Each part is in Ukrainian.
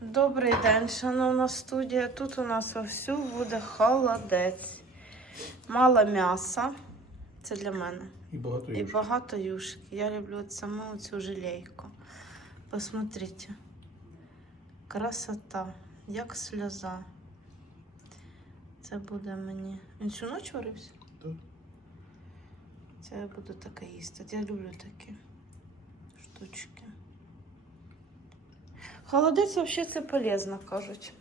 Добрий день, шановна студія. Тут у нас вовсю буде холодець. Мало м'яса. Це для мене. І багато І юшки. багато юшки. Я люблю от саму цю желейку. Посмотрите. Красота, як сльоза. Це буде мені. Він всю ніч варився? Так. Це я буду таке їсти. Я люблю такі штучки. Холодець взагалі це полезно, кажуть.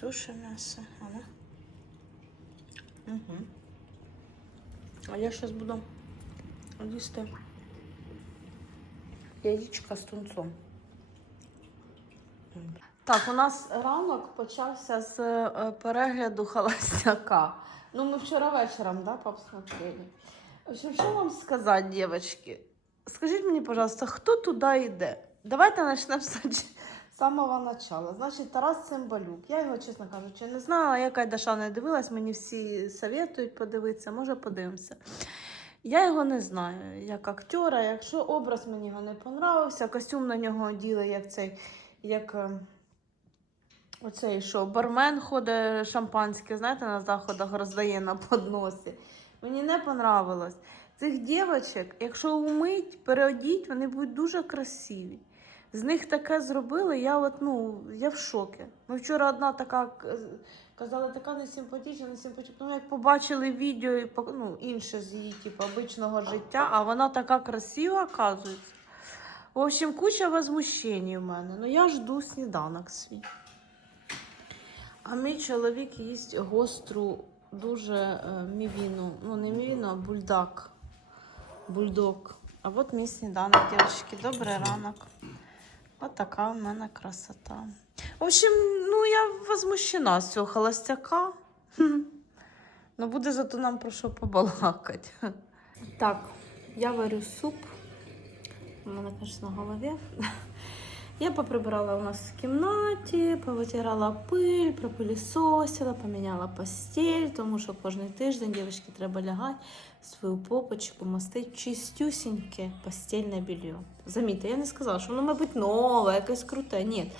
Суші м'ясо. Угу. А я зараз буду їсти яєчка з тунцом. Так, у нас ранок почався з е, перегляду холостяка. Ну, ми вчора вечором, да, пап, смотрели. Що вам сказати, дівчатки? Скажіть мені, пожалуйста, хто туди йде? Давайте почнемо з самого начала. Значить, Тарас Цимбалюк. Я його, чесно кажучи, не знала. Я Кайдаша не дивилась, мені всі советують подивитися, може подивимося. Я його не знаю як актера. Якщо образ мені його не понравився, костюм на нього оділи, як цей, як е, оцей, що бармен ходить шампанське, знаєте, на заходах роздає на подносі. Мені не понравилось. Цих дівчаток, якщо умить, переодіть, вони будуть дуже красиві. З них таке зробили, я от, ну, я в шокі. Ми вчора одна така казала, така несимпатична, несимпатична. Ну, як побачили відео і ну, інше з її, типу, обичного життя, а вона така красива, оказується. В общем, куча возмущень у мене. Ну я жду сніданок свій. А мій чоловік їсть гостру, дуже е, мівіну. Ну, не мівіну, а бульдак. Бульдог. А от мій сніданок, дівчатки. Добрий ранок. От така у мене красота. В общем, ну я возмущена з цього холостяка. Ну, буде зато нам про що побалакати. Так, я варю суп. У мене, звісно, на голові. Я поприбирала у нас в кімнаті, повитирала пиль, пропилісосила, поміняла постіль, тому що кожен тиждень дівчатки треба лягати свою попочку, мастити чистюсіньке постільне белье. Замітьте, я не сказала, що воно має бути нове, якесь круте. Ні.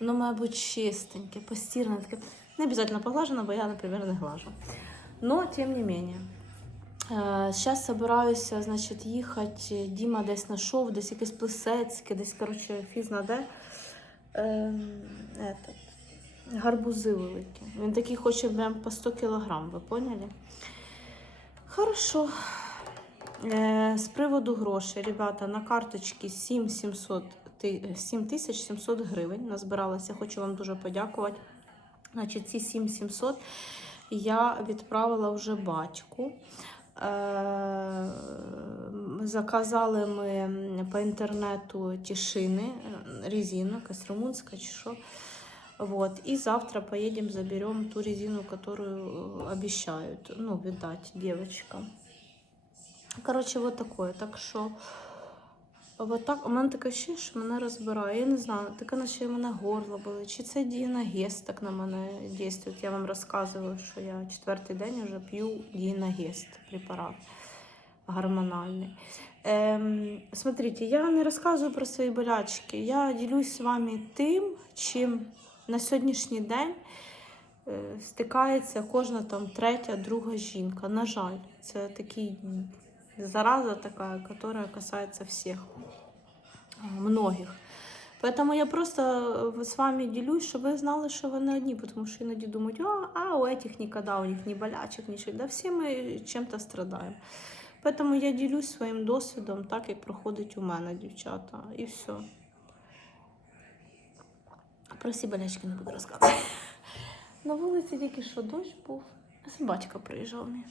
Воно має бути чистеньке, постірне, таке. Не обов'язково поглажено, бо я, наприклад, не глажу. Но, тем не менее. Зараз собираюся, значить, їхати. Діма десь знайшов, десь якесь Плисецьке, десь, коротше, фіз де. Ем, этот, гарбузи великі. Він такий хоче прям по 100 кілограм, ви поняли? Хорошо. Е, з приводу грошей, ребята, на карточці 7700 7700 гривень назбиралася. Хочу вам дуже подякувати. Значить, ці 7700 я відправила вже батьку. Е, Заказали ми по інтернету ті шини, е, резину, якась румунська чи що. Вот. И завтра поедем, заберем ту резину, которую э, обещают, ну, видать, девочкам. Короче, вот такое. Так що, вот так, у мене таке ще, що мене розбирає. Я не знаю, таке наче мене горло болить. Чи це дієнагест так на мене діє? Я вам розказувала, що я четвертий день вже п'ю дієнагест препарат гормональний. Ем, смотрите, я не розказую про свої болячки. Я ділюсь з вами тим, чим на сьогоднішній день е, стикається кожна там третя, друга жінка. На жаль, це такий зараза така, яка касається всіх, а, многих. Поэтому я просто э, с вами делюсь, щоб ви знали, що ви не одні, тому що іноді думають, а, а у этих никогда, у них ні болячок, нічого. Да всі ми чим-то страдаємо. Поэтому я ділюсь своїм досвідом, так як проходить у мене, дівчата, і все. Про всі болячки не буду розказувати. На вулиці тільки що дощ був. Батько приїжджав мій.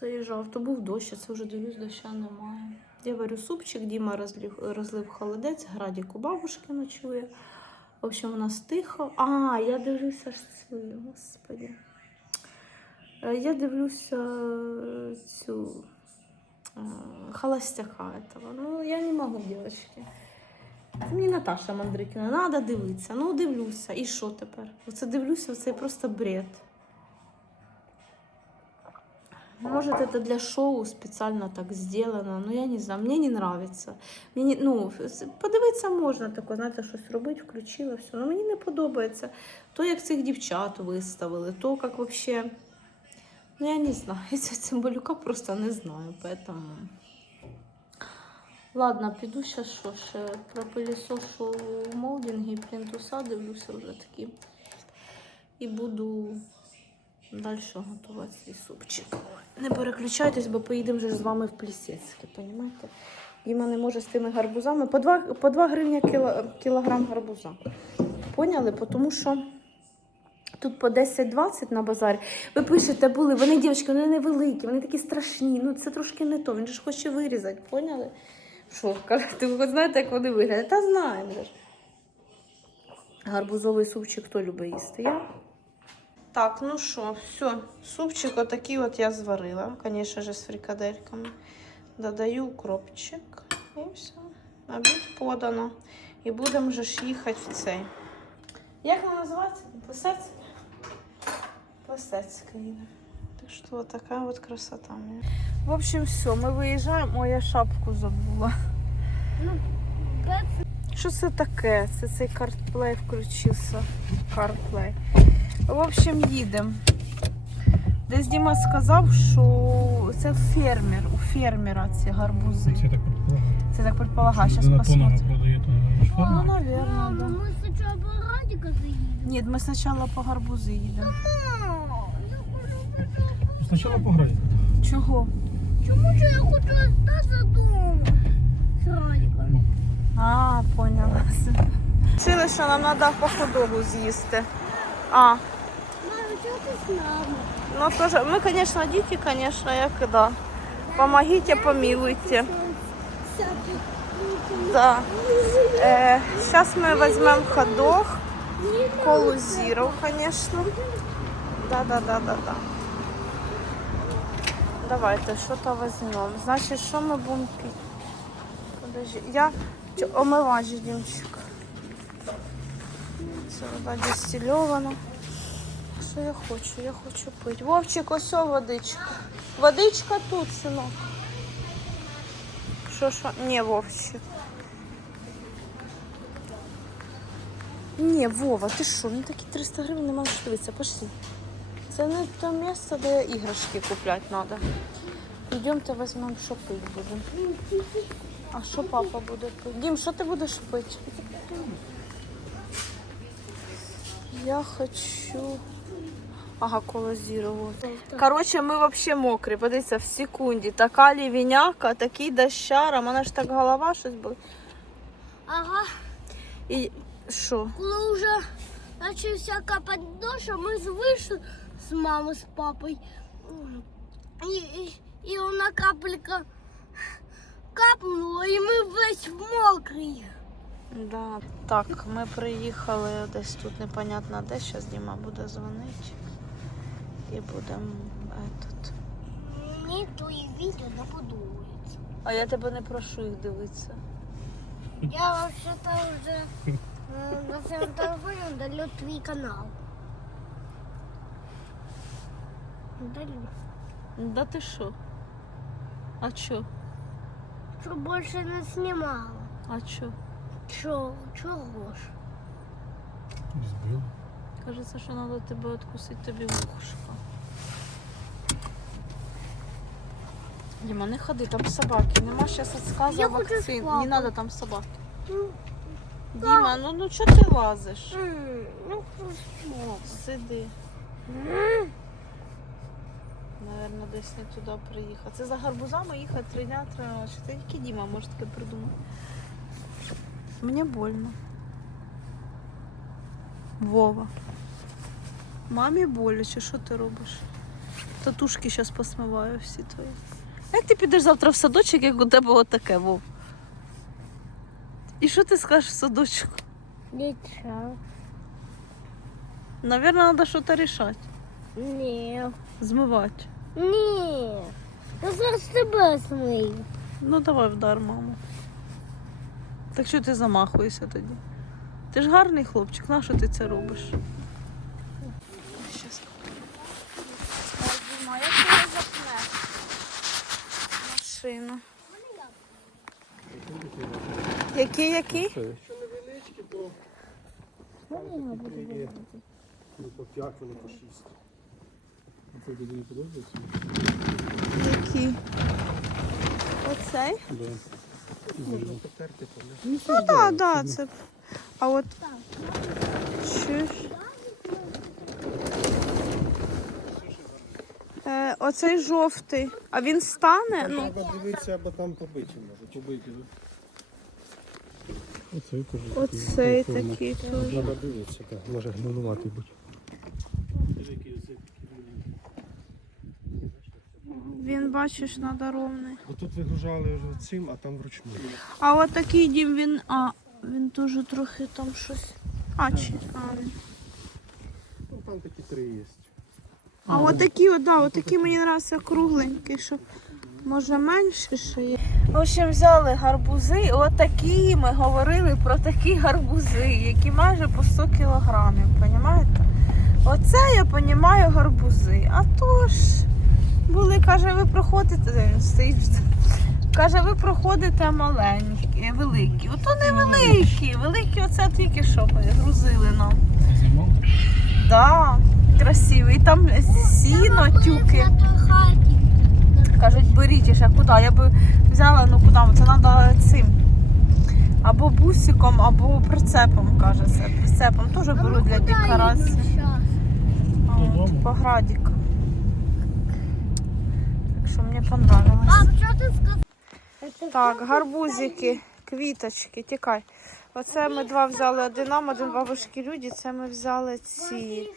Заїжджав, то був дощ, а це вже дивлюсь, доща немає. Я варю супчик, Діма розлив, розлив холодець, Градік у бабушки ночує. В общем, у нас тихо. А, я дивлюся ж цю, господи. Е, Я дивлюся е, цю е, холостяка этого. Ну, я не можу, дівчатки. Це мені Наташа Мандрикіна, треба дивитися. Ну, дивлюся. І що тепер? Оце дивлюся, це просто бред. Может, это для шоу специально так сделано, но я не знаю, мне не нравится. Мені, ну, подивитися можна таке, знаєте, щось робити, включила все. Но мені не подобається. То, як цих дівчат виставили, то як вообще. Ну, я не знаю. Я цього цимбалюка просто не знаю, поэтому. Ладно, піду ще що ще пропилісошу молдинги, плінтуса, дивлюся вже такі. І буду далі готувати свій супчик. Не переключайтесь, бо поїдемо вже з вами в Плісецьке, розумієте? Діма не може з тими гарбузами. По 2, по 2 гривні кіло, кілограм гарбуза. Поняли? Тому що тут по 10-20 на базарі. Ви пишете, були, вони, дівчатки, вони невеликі, вони такі страшні. Ну це трошки не то. Він ж хоче вирізати, поняли? Що, кажете, ви знаєте, як вони виглядають? Та знаємо. Гарбузовий супчик хто любить їсти? Я? Так, ну що, все. Супчик отакий от я зварила, звісно ж, з фрикадельками. Додаю укропчик і все. Обід подано. І будемо вже ж їхати в цей. Як вона називається? Плесецьке? Плесецьке їде. Так що вот така от красота. В общем, все, ми виїжджаємо. Ой, я шапку забула. Що це таке? Це цей картплей включився. Картплей. В общем, їдемо. Десь Діма сказав, що це фермер, у фермера ці гарбузи. Я так предполагаю. Це так предполагаю, зараз посмотрим. Ну, наверное, Мама, да. мы сначала по радику заедем. Ні, ми спочатку по гарбузи їдемо. Спочатку по пограй. Чого? Чому ж я хочу остатися дома з радиком? А, поняла. Вчили, що нам треба по ходогу з'їсти. А, Мама, чого ти з нами? ну тоже. Мы, конечно, дети, конечно, як да. Помогите, помилуйте. Да. Э, сейчас мы возьмем ходок. Колу Зіро, конечно. Да, да, да, да, да. Давайте, что-то возьмем. Значит, что мы будем пить? Подожди. Я Чо, омивач, Дімчик. Це вода дистильована. Що я хочу? Я хочу пити. Вовчик, ось водичка. Водичка тут, синок. Що, що? Ні, Вовчик. Ні, Вова, ти що? Ну такі 300 гривень не можеш дивитися. Пошли. Це не те місце, де іграшки купляти треба. Йдемте візьмемо, що пити будемо. А що папа буде пити? Дім, що ти будеш пити? Я хочу. Ага, кола зіро. Коротше, ми взагалі мокрі. Подивіться, в секунді. Така лівіняка, такий дощара. У мене ж так голова щось була. Ага, І що? коли вже почався капати дощ, а ми вийшли з мамою, з папою. І, і, і вона капелька капнула, і ми весь мокрий. Да. Так, ми приїхали десь тут непонятно де. Зараз Діма буде дзвонити І будемо этот. Мені твої відео не подобаються. А я тебе не прошу їх дивитися. Я вообще-то уже э, на своем телефоне удалю твой канал. Удалю. Да ти що? А чо? Что больше не снимала. А чо? Чё? Чего ж? Збив. Кажеться, що треба тебе відкусити тобі вухушко. Діма, не ходи, там собаки. Нема зараз Я хочу вакцин. Не папою. треба там собак. Ну, Діма, ну ну чого ти лазиш? м, ну? Сиди. Наверно, десь не туди приїхав. Це за гарбузами їхати три дня, три ночі. Це тільки Діма може таке придумати. Мені больно. Вова. Мамі боляче, що ти робиш? Татушки зараз посмиваю всі твої. Як ти підеш завтра в садочок, як у тебе отаке, Вов? І що ти скажеш в садочку? Ничего. Наверное, треба щось рішати. Не. Змивати. Не. Я зараз тебе смию. Ну давай вдар маму. Так що ти замахуєшся тоді? Ти ж гарний хлопчик, на що ти це робиш? Щас. Ой, Діма, як ти його запнеш? Машину. Які, які? Що невеличкі, то... Ну, по 5, вони по 6. Це тобі не подобається? Які? Оцей? Можна потерти, помити. Ну так, да, це. А от. Чуєш? Е, оцей жовтий. А він стане? Ну, Треба дивитися, або там побиті може. Побиті. Оцей кажу. оцей такий теж. Треба дивитися, так. Може гнилуватий бути. Він, бачиш, надоровний. Бо тут вигружали вже цим, а там вручну. А от такий дім він. А, він дуже трохи там щось. А, чи. А, Ну, там такі три є. А от такі, от, да, от такі мені подобаються кругленькі, що може менше ще є. В общем, взяли гарбузи. От такі ми говорили про такі гарбузи, які майже по 100 кілограмів, розумієте? Оце я розумію гарбузи. А то ж були, каже, ви проходите, стоїть. Каже, ви проходите маленькі, великі. Ото не великі, великі оце тільки що грузили нам. Да, красивий. І там сіно, тюки. Кажуть, беріть ще куди. Я би взяла, ну куди? Це треба цим. Або бусиком, або прицепом, каже це. Прицепом теж беру для декорації. От, по градіку. Так що мені понравилось. Так, гарбузики, квіточки, тікай. Оце ми два взяли один нам, один бабушки Люді. Це ми взяли ці.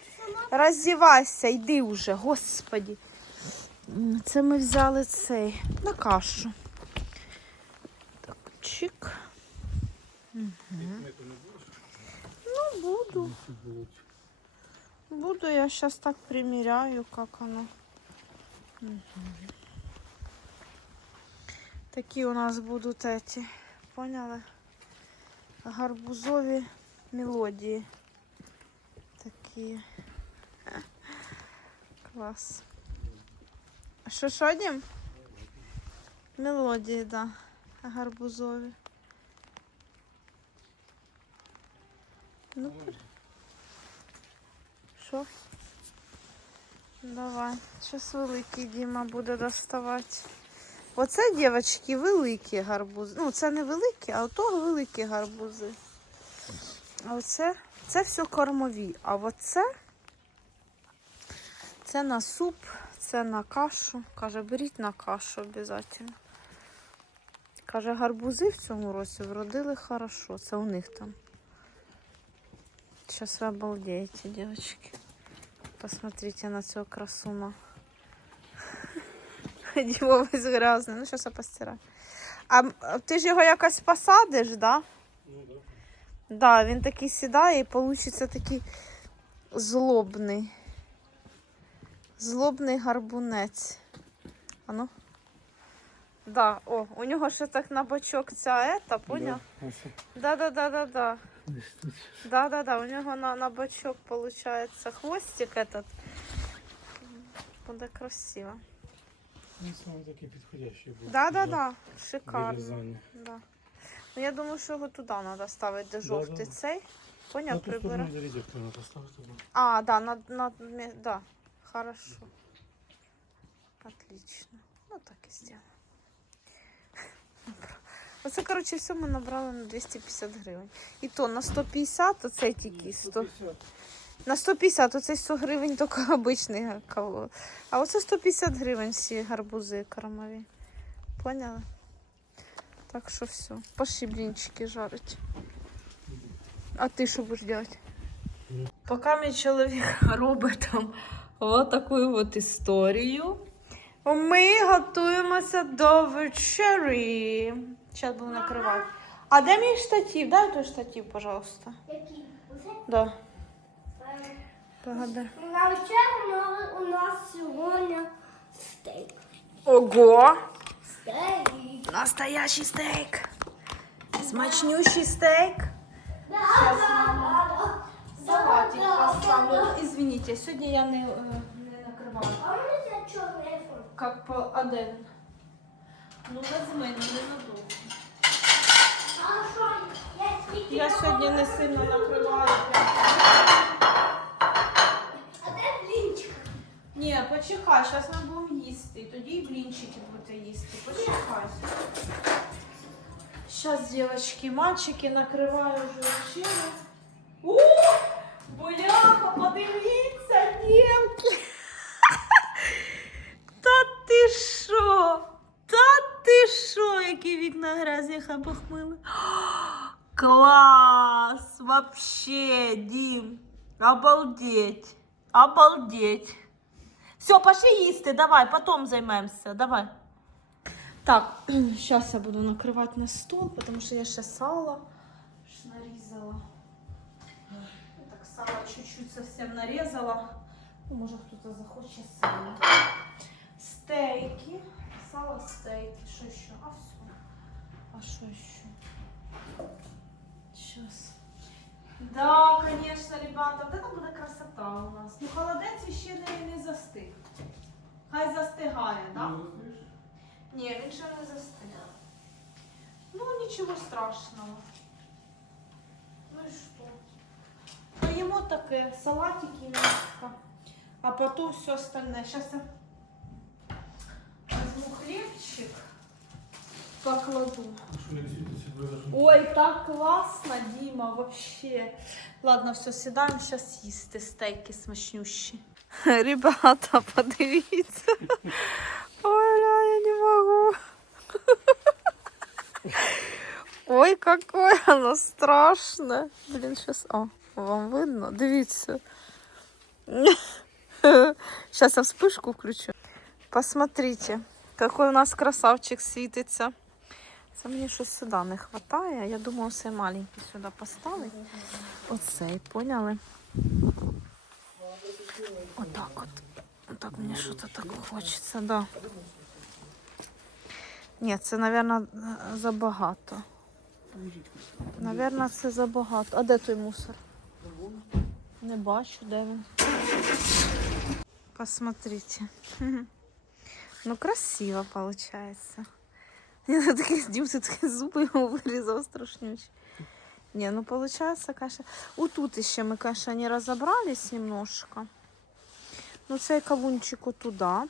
Роздівайся, йди вже, господі. Це ми взяли цей на кашу. Так, чик. Мгм. Ну, буду. Буду, я сейчас так примеряю, как оно. Мгм. Такі у нас будуть эти, поняли? Гарбузові мелодії. Такі. Клас. А що що, Дім? Мелодії, да. Гарбузові. Ну, пр- що? Давай. Зараз великий Діма буде доставати. Оце, дівчатки, великі гарбузи. Ну, це не великі, а ото великі гарбузи. А оце це все кормові. А оце це на суп, це на кашу. Каже, беріть на кашу обов'язково. Каже, гарбузи в цьому році вродили хорошо. Це у них там. Сейчас вы обалдеете, девочки. Посмотрите на цього красуна. Дімо весь грязний. Ну, зараз я постираю. А ти ж його якось посадиш, да? Ну, да. Да, він такий сідає і получиться такий злобний. Злобний гарбунець. А ну. Да, о, у нього ще так на бочок ця ета, поняв? Да. Да-да-да-да-да. Да-да-да, у нього на, на бочок получается хвостик этот. Буде красиво. Ну, саме такий підходящий був. Да-да-да, шикарно. Да. Ну я думаю, що його туди треба ставити, де жовтий Да-да. цей. На Поняв, сторону прибирати. А, да, на, на, да, хорошо. Отлично. Ну так і сделаем. Оце, коротше, все ми набрали на 250 гривень. І то на 150, оцей тільки 100. На 150, оцей 100 гривень тільки обичний. А оце 150 гривень всі гарбузи кормові. Поняли? Так що все. Пошли блінчики жарить. А ти що будеш робити? Поки мій чоловік робить там от таку от історію, ми готуємося до вечері. Зараз буду накривати. А де мій штатив? Дай той штатив, пожалуйста. Який? Да. Е, Благодарю. На вечерю мали- у нас сьогодні стейк. Ого! Стейк. Настоящий стейк. Смачнющий стейк. Сейчас мама салатик поставлю. Извините, сьогодні я не, е, не накриваю. А у мене це чорний айфон. Как по один. Ну візьми, ну не надовго. А що? Я скільки Я сьогодні не сильно накриваю. прям. А де блінчик? Ні, почекай, зараз ми будемо їсти. Тоді і блінчики будете їсти. Почекай. Зараз, дівчатки, мальчики, накриваю вже вечерю. бляха, подивіться, дівки. Та ти що? Та ти що? Які вікна грязні, хай похмили. Класс! Вообще, Дим! Обалдеть! Обалдеть! Все, пошли їсти, давай, потом займемося, давай. Так, зараз я буду накривати на стол, тому що я ще сало ж нарізала. Я сало чуть-чуть совсем нарізала. Ну, може хтось захоче сало. Стейки. Сало, стейки. Що ще? А все. А що ще? Сейчас. Да, конечно, ребята, вот это буде красота у нас. Ну, холодець ще не, не застиг. Хай застигає, так? Да? Ні, він ще не застиг. Ну, нічого страшного. Ну і що? Таке, салатики миска, а потім все остальне. Сейчас я возьму хлібчик, покладу. Ой, так классно, Дима, вообще. Ладно, все, сідаємо зараз їсти стейки смачнющі. Ребята, подивіться. Ой, я не могу. Ой, какое оно страшное. Блин, сейчас... О, вам видно? Дивіться. Сейчас я вспышку включу. Посмотрите, какой у нас красавчик світиться. Це мені щось сюди не вистачає. Я думаю, все маленький сюди поставить. Оцей, поняли? Отак от. Отак мені щось так хочеться, да. Ні, це, мабуть, забагато. Наверно, це забагато. А де той мусор? Не бачу, де він. Посмотрите. Ну, красиво получается. Ну такі Дім, ти такі зуби йому вирізав страшнючі. Не, ну получается, конечно. Вот тут еще мы, конечно, не разобрались немножко. Ну, цей кавунчик туда.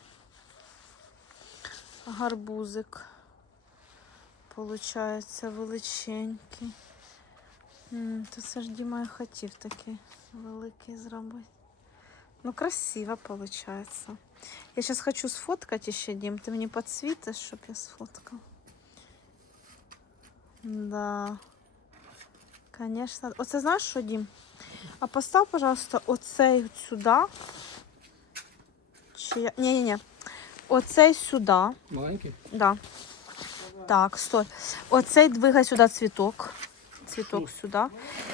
Гарбузик. Получається величенький. То це ж Діма і хотів такий великий зробити. Ну, красиво получается. Я сейчас хочу сфоткать еще, Дим. Ты мне подсветишь, чтоб я сфоткал. Да. Конечно. Оце знаєш що, Дім? А постав, пожалуйста, оцей от сюди. Чи я... Ні-ні-ні. Оцей сюди. Маленький? Да. Так, стой. Оцей двигай сюди цвіток. Цвіток сюди.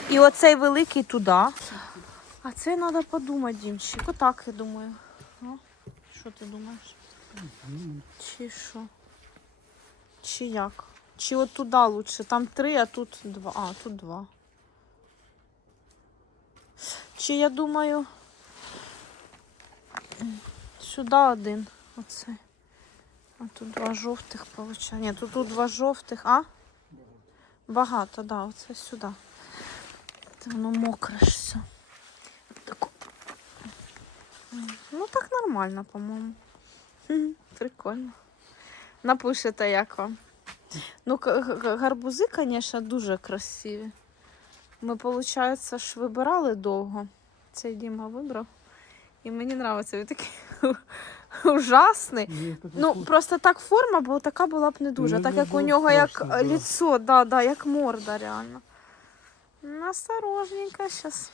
І оцей великий туди. А це треба подумати, Дімчик. Отак, я думаю. Ну, що ти думаєш? Чи що? Чи як? Чи от туди лучше? Там три, а тут два. А, тут два. Чи я думаю. Сюди один. Оце. А тут два жовтих виходить. Ні, тут, тут два жовтих, а? Багато, да, оце сюди. Це воно мокре ж все. Тако. М, Ну так нормально, по-моєму. Прикольно. Напишете, як вам. Ну, гарбузи, звісно, дуже красиві. Ми, виходить, ж вибирали довго. Цей Діма вибрав. І мені подобається. Він такий ужасний. Ну, просто так форма, бо така була б не дуже. Ну, так як у нього як лицо, да, да, як морда реально. Насторожненько зараз.